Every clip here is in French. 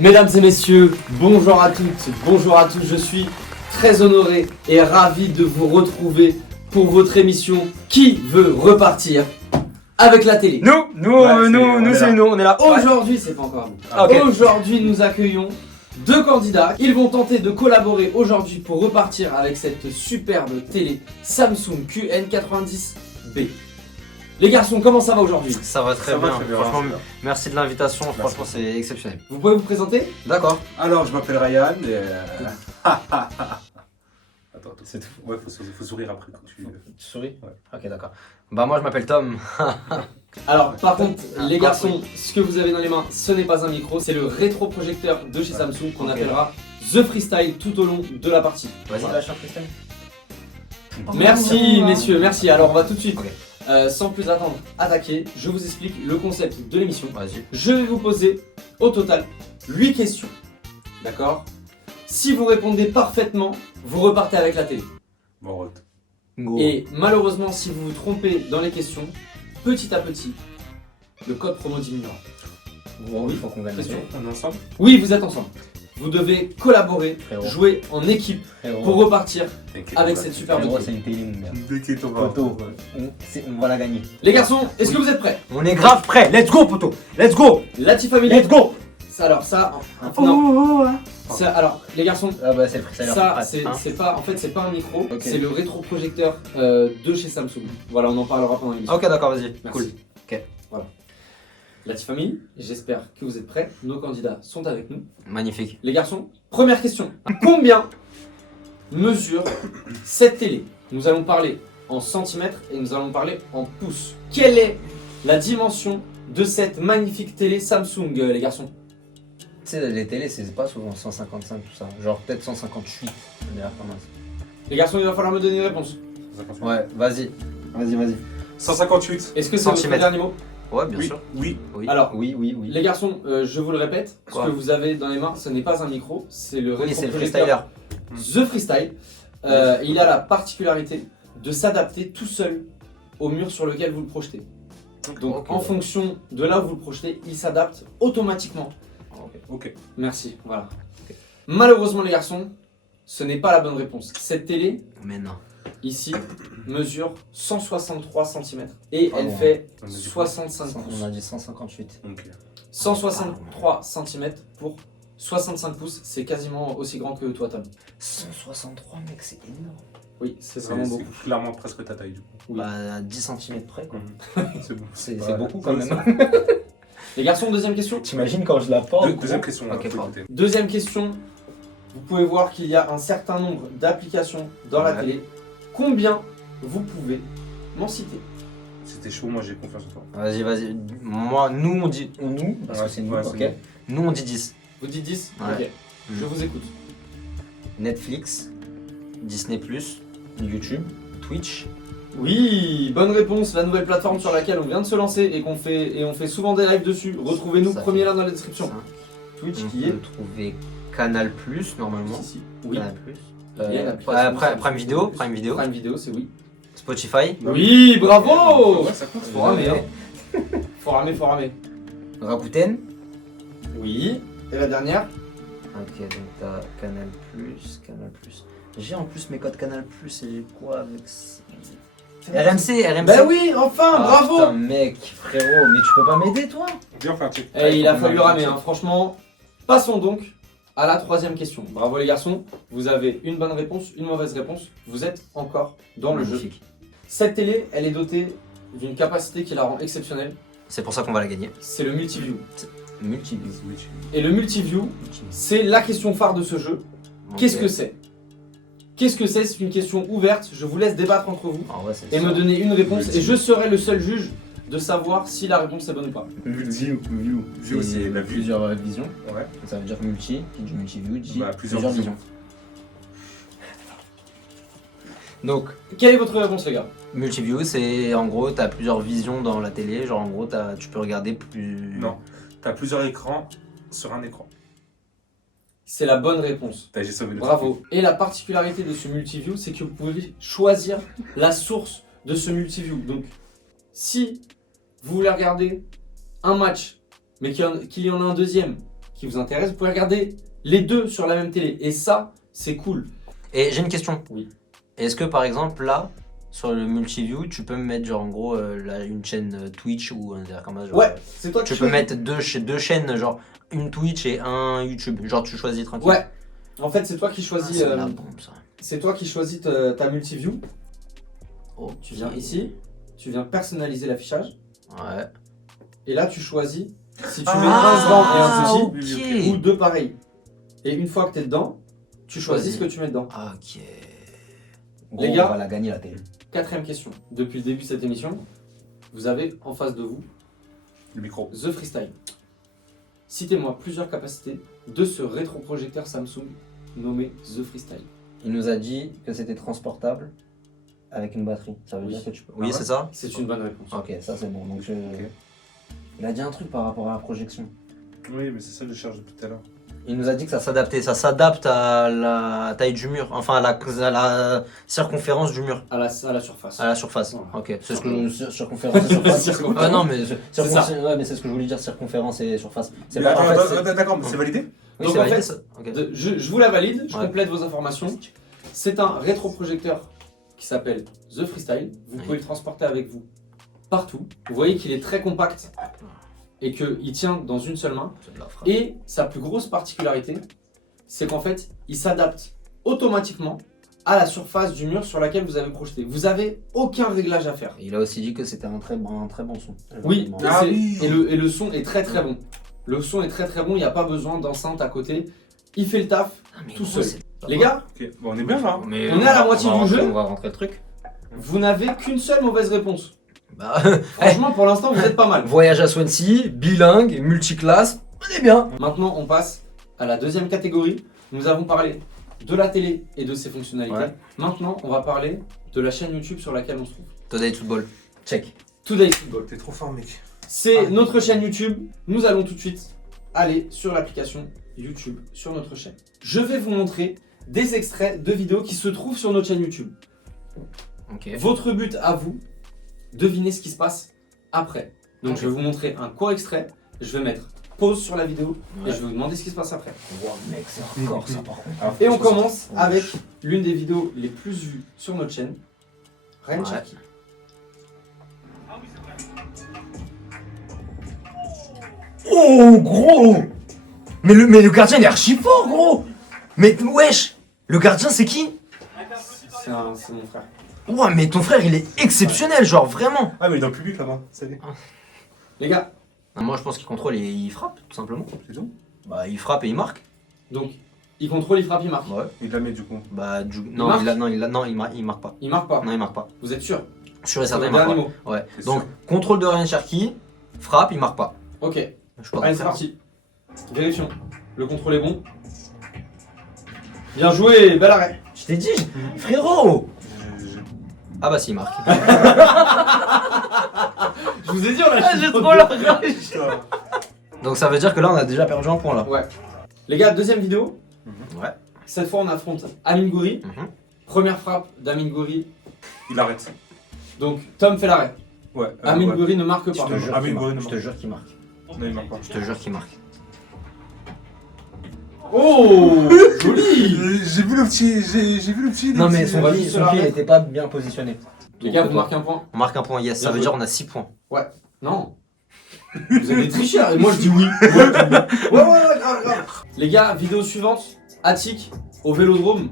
Mesdames et messieurs, bonjour à toutes, bonjour à tous, je suis très honoré et ravi de vous retrouver pour votre émission Qui veut repartir avec la télé. Nous, c'est nous, on est là. Aujourd'hui, c'est pas encore nous. Ah, ok. Aujourd'hui, nous accueillons deux candidats. Ils vont tenter de collaborer aujourd'hui pour repartir avec cette superbe télé Samsung QN90B. Les garçons, comment ça va aujourd'hui? Ça va très Ça va bien. très bien, Franchement, super. merci de l'invitation. Franchement, c'est exceptionnel. Vous pouvez vous présenter? D'accord. Alors, je m'appelle Ryan et. Attends, c'est tout. Ouais, faut sourire après quand tu. Tu souris? Ouais. Ok, d'accord. Bah, moi, je m'appelle Tom. Alors, par contre, les Ah, garçons, ce que vous avez dans les mains, ce n'est pas un micro, c'est le rétroprojecteur de chez Samsung qu'on Ok. appellera The Freestyle tout au long de la partie. Vas-y, Voilà. lâche un freestyle. Merci messieurs, merci. Alors on va tout de suite, Ok. sans plus attendre, attaquer. Je vous explique le concept de l'émission. Vas-y. Je vais vous poser au total 8 questions. D'accord? Si vous répondez parfaitement, vous repartez avec la télé. Bon, rote. Go. Et malheureusement, si vous vous trompez dans les questions, petit à petit, le code promo diminuera. Bon, oui, faut qu'on gagne. Question. On est ensemble? Oui, vous êtes ensemble. Vous devez collaborer, Frérot. jouer en équipe pour repartir T'inquiète, avec on va- cette superbe Frérot, télé. c'est une télé, mon gars. T'inquiète, on va. Poto, on va la gagner. Les garçons, est-ce que vous êtes prêts? On est grave prêts. Let's go, poto. Let's go. Lati Family. Let's go. Alors ça, Oh, non. oh, oh. Ça, alors les garçons, Ah, bah, c'est le freestyle. ça c'est pas, en fait c'est pas un micro, Ok. c'est le rétroprojecteur de chez Samsung. Voilà, on en parlera pendant l'émission. Ok, d'accord, vas-y. Merci. Cool. Lati Family, j'espère que vous êtes prêts. Nos candidats sont avec nous. Magnifique. Les garçons, première question. Combien mesure cette télé? Nous allons parler en centimètres et nous allons parler en pouces. Quelle est la dimension de cette magnifique télé Samsung, les garçons? Tu sais, les télés, c'est pas souvent 155 tout ça. Genre peut-être 158. D'ailleurs, pas mal. Les garçons, il va falloir me donner une réponse. 158. Ouais, vas-y. Vas-y. 158. Est-ce que c'est votre Centimètres. dernier mot? Ouais, bien Oui. sûr. Oui. Oui. Alors, oui. Les garçons, je vous le répète, Quoi ce que vous avez dans les mains, ce n'est pas un micro, c'est le Oui, c'est le rétroprojecteur freestyler. The Freestyle. Il a la particularité de s'adapter tout seul au mur sur lequel vous le projetez. Donc Ok. en fonction de là où vous le projetez, il s'adapte automatiquement. Ok. Merci, voilà. Malheureusement les garçons, ce n'est pas la bonne réponse. Cette télé, Mais non. ici, mesure 163 cm et Ah elle bon. fait On a dit 65 pouces. On a dit 158. Ok. 163 cm pour 65 pouces, c'est quasiment aussi grand que toi Tom. 163, mec, c'est énorme. Oui, c'est vraiment beaucoup. C'est clairement presque ta taille du coup. Oui. Bah, à 10 cm près, quoi. C'est bon. C'est Ouais. beaucoup quand même. Les garçons, deuxième question. T'imagines quand je la porte Deuxième question. là, Ok, faut pardon. écouter. Deuxième question. Vous pouvez voir qu'il y a un certain nombre d'applications dans la Ouais. télé. Combien vous pouvez m'en citer? C'était chaud, moi j'ai confiance en toi. Vas-y. Moi, nous, on dit. Nous, parce que c'est nous, Ouais, ok. c'est Nous, on dit 10. Vous dites 10? Ouais. Ok, je vous écoute. Netflix, Disney, YouTube, Twitch. Oui, bonne réponse. La nouvelle plateforme sur laquelle on vient de se lancer et on fait souvent des lives dessus. Retrouvez-nous, Ça premier fait lien dans la description. ça. Twitch On qui est peut trouver Canal normalement. ici. Oui. Canal Il y a l'application après, Samsung Prime Video, Plus. Prime Video, Prime Vidéo, c'est oui. Spotify, Oui, bravo. Ouais, ça compte. Faut ramer, hein. Faut ramer. Rakuten. Oui. Et la dernière? Ok, donc t'as Canal Canal J'ai en plus mes codes Canal et j'ai quoi avec ça RMC. Ben oui, enfin, Ah, bravo. putain, mec, frérot, mais tu peux pas m'aider toi? Viens, on fait un check. Et il a fallu ramer, hein. Franchement. Passons donc à la troisième question. Bravo les garçons, vous avez une bonne réponse, une mauvaise réponse. Vous êtes encore dans le jeu. Magnifique. Cette télé, elle est dotée d'une capacité qui la rend exceptionnelle. C'est pour ça qu'on va la gagner. C'est le multiview. Multiview. Et le multiview, c'est la question phare de ce jeu. Qu'est-ce que c'est? Qu'est-ce que c'est? C'est une question ouverte. Je vous laisse débattre entre vous et me donner une réponse. Et je serai le seul juge de savoir si la réponse est bonne ou pas. View. View aussi, la vue. Plusieurs visions. Ouais. Ça veut dire multi, qui dit multiview, dit Bah, plusieurs plusieurs visions. visions. Donc, Quelle est votre réponse les gars? multiview, c'est en gros, t'as plusieurs visions dans la télé. Genre, en gros, tu peux regarder plus. Non. T'as plusieurs écrans sur un écran. C'est la bonne réponse. J'ai sauvé le Bravo. Et la particularité de ce multiview, c'est que vous pouvez choisir la source de ce multiview. Donc, si vous voulez regarder un match, mais qu'il y en a un deuxième qui vous intéresse, vous pouvez regarder les deux sur la même télé. Et ça, c'est cool. Et j'ai une question. Oui. Est-ce que par exemple là, sur le multiview, tu peux me mettre genre en gros une chaîne Twitch ou comment genre, Ouais, c'est toi qui tu peux choisis. mettre deux chaînes, genre une Twitch et un YouTube. Genre tu choisis tranquille. Ouais. En fait, c'est toi qui Ah, choisis. c'est de la bombe ça. C'est toi qui choisis ta multiview. Oh, Tu viens ici, tu viens personnaliser l'affichage. Ouais. Et là, tu choisis si tu Ah, mets un grand et un petit ok. ou deux pareils. Et une fois que tu es dedans, tu choisis ce que tu mets dedans. Ok. Les gars, on va la gagner la télé. Quatrième question. Depuis le début de cette émission, vous avez en face de vous Le micro. The Freestyle. Citez-moi plusieurs capacités de ce rétroprojecteur Samsung nommé The Freestyle. Il nous a dit que c'était transportable avec une batterie. Ça veut Oui. dire que tu peux. Ah ouais c'est ça. C'est une bonne réponse. Ok, ça c'est bon. Donc il a dit un truc par rapport à la projection. Oui, mais c'est ça que je cherche depuis tout à l'heure. Il nous a dit que ça s'adaptait. Ça s'adapte à la taille du mur, enfin à la circonférence du mur, À la surface. à la surface. Voilà. Ok, c'est ce que circonférence et surface. Circonférence. Ah non, mais C'est ça. ouais, mais c'est ce que je voulais dire, circonférence et surface. C'est Mais pas en attends, fait. attends, d'accord, mais c'est validé? Oui, Donc, c'est en validé, fait, ça. Ok. Je vous la valide, je Ouais. complète vos informations. C'est un rétroprojecteur qui s'appelle The Freestyle. Vous Oui. pouvez le transporter avec vous partout. Vous voyez qu'il est très compact et qu'il tient dans une seule main. C'est de la frappe. Et sa plus grosse particularité, c'est qu'en fait, il s'adapte automatiquement à la surface du mur sur laquelle vous avez projeté. Vous n'avez aucun réglage à faire. Et il a aussi dit que c'était un très bon son. Oui, et, Ah c'est- oui. et le son est très très bon. Le son est très très bon, il n'y a pas besoin d'enceinte à côté. Il fait le taf Ah, mais tout gros, seul. c'est- Les gars, Ok, bon, on est bien là. hein. Mais On est à la moitié va du rentrer- jeu. On va rentrer le truc. vous n'avez qu'une seule mauvaise réponse. Bah, Franchement, pour l'instant, vous êtes pas mal. voyage à Swansea, bilingue, multiclasse, on est bien. Maintenant, on passe à la deuxième catégorie. Nous avons parlé de la télé et de ses fonctionnalités. Ouais. Maintenant, on va parler de la chaîne YouTube sur laquelle on se trouve. Today Football. Check. Today Football. T'es trop fort, mec. C'est notre chaîne YouTube. Nous allons tout de suite aller sur l'application YouTube sur notre chaîne. Je vais vous montrer des extraits de vidéos qui se trouvent sur notre chaîne YouTube. Ok. Votre but à vous, devinez ce qui se passe après. Donc Ok. je vais vous montrer un court extrait. Je vais mettre pause sur la vidéo et Ouais. je vais vous demander ce qui se passe après. Wow, mec, c'est hardcore ça par contre. Alors, Et on franchement, commence avec l'une des vidéos les plus vues sur notre chaîne. Ryan Ouais. Cherki. Oh gros. Mais le gardien il est archi fort gros. Mais wesh. Le gardien c'est qui? C'est mon frère. Ouah mais ton frère il est exceptionnel genre vraiment. Ah, mais il est dans le public là-bas. Salut. Les gars, Moi je pense qu'il contrôle et il frappe tout simplement. C'est tout? Bah il frappe et il marque. donc il contrôle, il frappe, il marque. Ouais. Il la met du coup. Bah marque il marque pas. Il marque pas. Non il marque pas. Vous êtes sûr? Sûr et C'est certain le il marque dernier pas. mot. Ouais. C'est Donc sûr. contrôle de Ryan Cherki, frappe, il marque pas. Ok. Je sais pas. Allez, c'est parti. Vérifions. Le contrôle est bon. Bien joué, bel arrêt. Je t'ai dit, frérot. J'ai- Ah bah si il marque. Je vous ai dit, on a j'ai trop la rage. Putain. Donc ça veut dire que là on a déjà perdu un point là. Ouais. Les gars, deuxième vidéo. Ouais. Cette fois, on affronte Amine Gouiri. Mhm. Première frappe d'Amine Gouiri. Il arrête. Donc, Tom fait l'arrêt. Ouais. Amine ouais. Gouiri ne marque Je pas. te jure Ah, qu'il mais marque. bon, Je te jure qu'il marque. Non, il marque pas. Je te jure qu'il marque. Oh, joli. J'ai vu le petit. J'ai vu le petit. Non mais petit- son va pied, juste son se pied la n'était pas bien positionné. Les gars, vous marquez un point? On marque un point, yes. Ça Bien veut joué. dire on a 6 points. Non. Vous êtes des tricheurs. Et moi, je dis oui. Ouais, grave. Les gars, vidéo suivante. Attic au Vélodrome.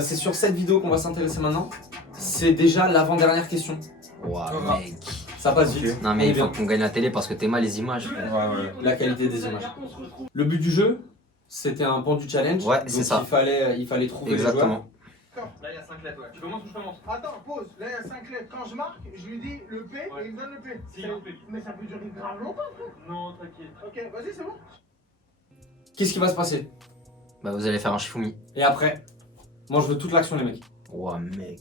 C'est sur cette vidéo qu'on va s'intéresser maintenant. C'est déjà l'avant-dernière question. Waouh mec. Ça passe vite. Non On mais est il faut bien. qu'on gagne la télé parce que t'es mal les images. Ouais, ouais. La qualité des images. Le but du jeu, c'était un pendu challenge. Ouais, donc c'est ça. il fallait trouver Exactement. Là, il y a 5 lettres, ouais. Tu commences ou je commence? Attends, pause. Là, il y a 5 lettres. Quand je marque, je lui dis le P et il me donne le P. Si, le P. Mais ça peut durer grave longtemps, frère. Non, t'inquiète. Ok, vas-y, c'est bon. Qu'est-ce qui va se passer? Bah vous allez faire un Shifumi. Et après, moi je veux toute l'action les mecs. Ouah mec.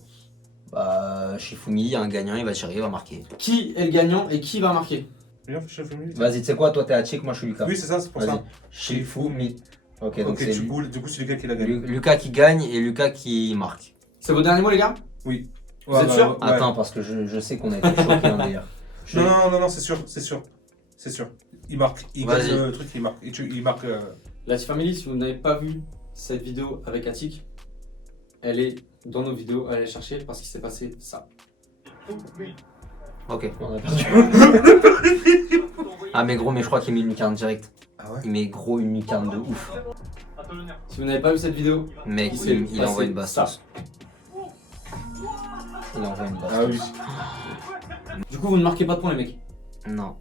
Bah Shifumi, il y a un gagnant, il va tirer, il va marquer. Qui est le gagnant et qui va marquer? Viens, chef, vite. Vas-y, tu sais quoi, toi t'es à Chick, moi je suis Lucas. Oui, c'est ça, c'est pour Vas-y. ça. Shifumi. Ok, donc Ok, c'est du coup, c'est Lucas qui l'a gagné. Lucas qui gagne et Lucas qui marque. C'est vos derniers mots les gars? Oui. Vous êtes sûr? Attends, parce que je sais qu'on a été choqués hein, d'ailleurs. Non, c'est sûr, c'est sûr. C'est sûr. il marque. Il Vas-y. gagne le truc, il marque. Il marque. La Team Family, si vous n'avez pas vu cette vidéo avec Attic, elle est dans nos vidéos, allez la chercher parce qu'il s'est passé ça. Ok, on a perdu. Ah, mais gros, mais je crois qu'il met une lucarne direct. Ah ouais? Il met gros une lucarne de ouf. Si vous n'avez pas vu cette vidéo, Mec, Il s'est il passé envoie une ça. bastos. Il envoie une bastos. Ah oui. du coup vous ne marquez pas de points les mecs. Non.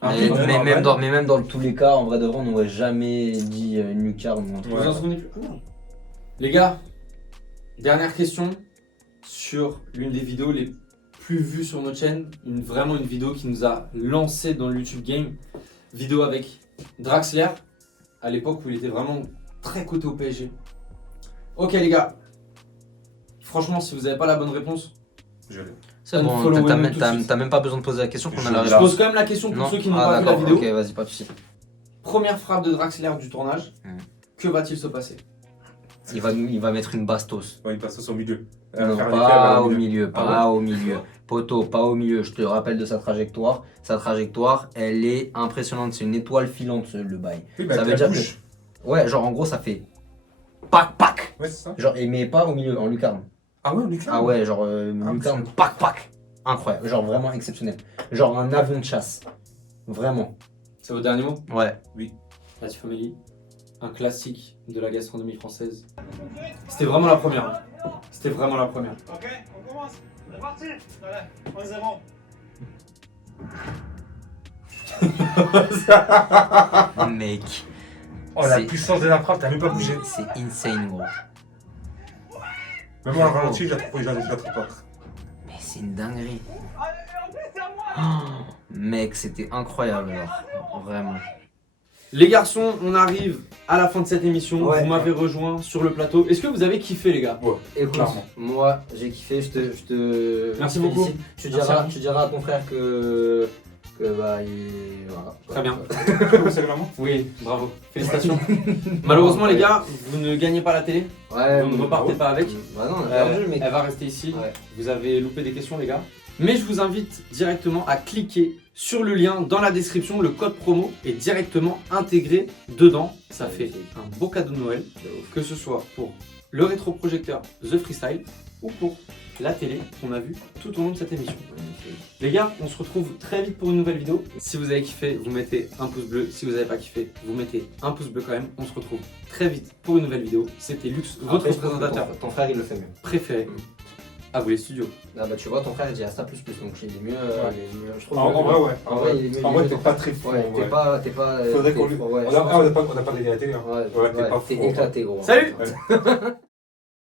Ah, Mais, ouais, mais ouais, même ouais. dans, mais même dans tous les cas, en vrai de vrai, on n'aurait jamais dit une lucarne ou un truc. Vous en souvenez plus? Ah non. Les gars, dernière question sur l'une des vidéos les plus vues sur notre chaîne. Vraiment une vidéo qui nous a lancé dans le YouTube Game. Vidéo avec Draxler, à l'époque où il était vraiment très coté au PSG. Ok les gars, franchement si vous n'avez pas la bonne réponse, Je l'ai. C'est bon, Unfollowez-nous tout de suite. t'as même pas besoin de poser la question qu'on a Je la vais je réponse. pose quand même la question pour Non. ceux qui n'ont pas vu la d'accord, vidéo. ok, vas-y, pas de soucis. Première frappe de Draxler du tournage, que va-t-il se passer? Il va mettre une bastos. Ouais, il passe au milieu. Non, Faire un pas éclair, au milieu, pas Ah au milieu. Poto, pas au milieu. Je te rappelle de sa trajectoire. Sa trajectoire, elle est impressionnante. C'est une étoile filante, le bail. Oui, bah, Ça avec veut la dire bouche. Ouais, genre en gros, ça fait pac, pac. Ouais, c'est ça. Genre, mais pas au milieu, en lucarne. Ah ouais, on est clair. Ah ouais, genre Ah, lucarne, pac, pac. Incroyable, genre vraiment exceptionnel. Genre un avion de chasse. Vraiment. C'est votre dernier mot? Ouais. La Team Family, un classique de la gastronomie française. C'était vraiment la première. C'était vraiment la première. Ok, on commence. C'est parti. Allez, 1-0. Mec, Oh, la C'est- puissance de la frappe, t'as même pas bougé. c'est insane, gros. Même moi, le ralenti, je la trouve pas. Mais c'est une dinguerie. Allez, c'est à moi. Oh, mec, c'était incroyable, alors. Vraiment. Les garçons, on arrive à la fin de cette émission. Ouais. Vous m'avez rejoint sur le plateau. Est-ce que vous avez kiffé les gars? Écoute, Clairement. moi j'ai kiffé, je te Merci félicite. beaucoup. Tu Merci diras, à vous. tu diras à ton frère que bah voilà. Très bien. C'est le maman? Oui, bravo. Félicitations. Malheureusement les gars, vous ne gagnez pas la télé. Ouais, Vous ne mais- repartez pas avec. Bah non, on a perdu, mec. Elle va rester ici. Ouais. Vous avez loupé des questions les gars. Mais je vous invite directement à cliquer sur le lien dans la description. Le code promo est directement intégré dedans. Ça fait un beau cadeau de Noël. Que ce soit pour le rétroprojecteur The Freestyle ou pour la télé qu'on a vue tout au long de cette émission. Les gars, on se retrouve très vite pour une nouvelle vidéo. Si vous avez kiffé, vous mettez un pouce bleu. Si vous n'avez pas kiffé, vous mettez un pouce bleu quand même. On se retrouve très vite pour une nouvelle vidéo. C'était Lux, votre Après, je trouve que présentateur ton frère il le fait mieux. préféré. À vous les studios. Ah bah tu vois, ton frère il dit Asta plus plus, donc il est mieux. il est mieux, je trouve. En vrai, ouais. En vrai, il est mieux. En vrai, il est t'es mieux. pas très fort. Ouais, en vrai. t'es pas. Faudrait qu'on t'es- lui. ouais, On je pense n'a pas gagné la télé. hein. que- Ouais, Ouais, t'es pas t'es fou, éclaté, gros. Salut! Ouais.